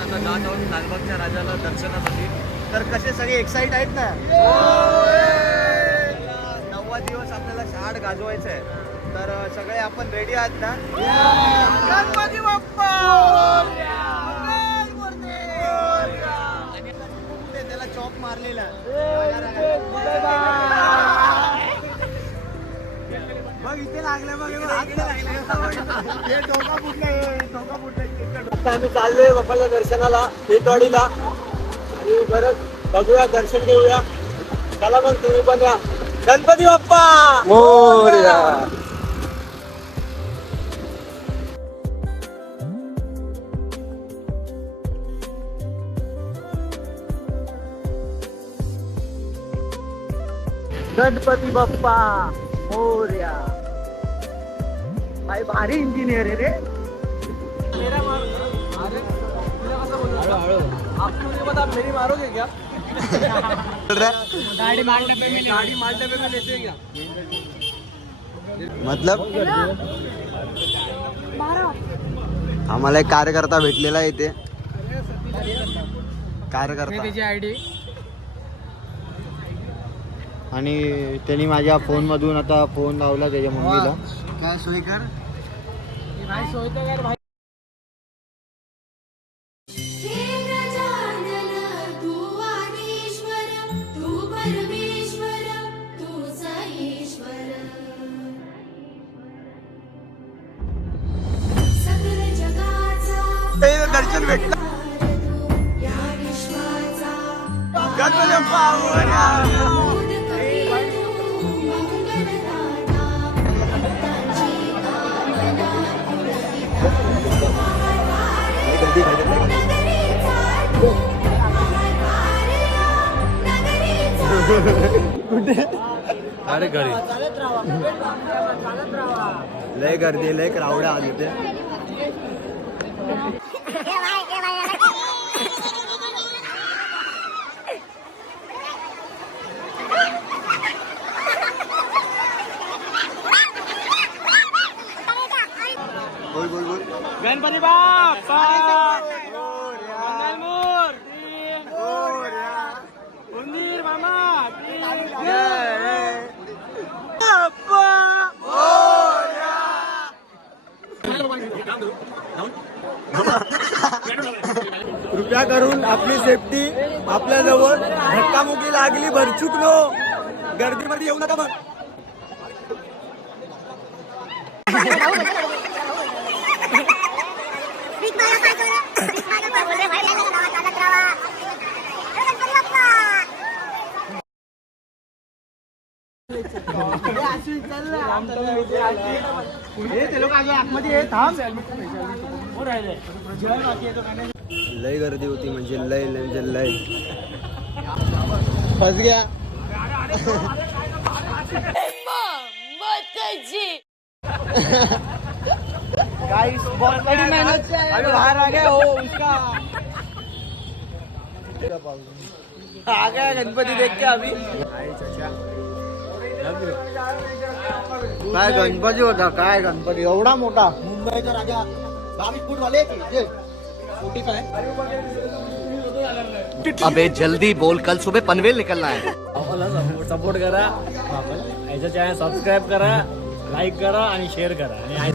आता जात आहोत लालबागच्या राजाला दर्शनासाठी. तर कसे सगळे एक्साइट आहेत ना? 9वा दिवस आपल्याला शहाड गाजवायचं आहे. तर सगळे आपण रेडी आहात ना? गणपती बाप्पा आणि त्याला चॉप मारलेला. बघ इथे लागले बघ आता आम्ही चाललोय बाप्पाच्या दर्शनाला पेटवाडीला आणि परत बघूया दर्शन घेऊया. चला मग तुम्ही पण या. गणपती बाप्पा मोरया. गणपती बाप्पा मोरया. भाई भारी इंजिनियर है रे. आप मुझे बता मेरी मारोगे क्या? गाड़ी मारने पे भी लेते हैं क्या? मतलब आम्हाला एक कार्यकर्ता भेटलेला आहे इथे. कार्यकर्ता आणि त्यांनी माझ्या फोन मधून आता फोन लावला त्याच्या मम्मीला. काय सोय कर भाई. दर्शन भेटलं. गणपती बाप्पा मोरया. अरे घरी लय गर्दी लय क्राऊड आज इथे. बोल बोल बोल. गणपती बाप्पा मंदिर मामा कृपया करून आपली सेफ्टी आपल्या जवळ. धक्कामुक्की लागली भरचूक नो. गर्दीमध्ये येऊ नका. मग लय गर्दी होती म्हणजे लय म्हणजे लय. फस गया. गाइस बहुत बड़ी मेहनत से अभी बाहर आ गया हो उसका आ गया गणपती देख के अभी. काय गणपती होता. काय गणपती एवढा मोठा. मुंबईचा राजा 22 फूट वाले. अबे जल्दी बोल, कल सुबह पनवेल निकलना है. सपोर्ट करा. याचं चॅनल सबस्क्राईब करा, लाईक करा आणि शेअर करा. आणि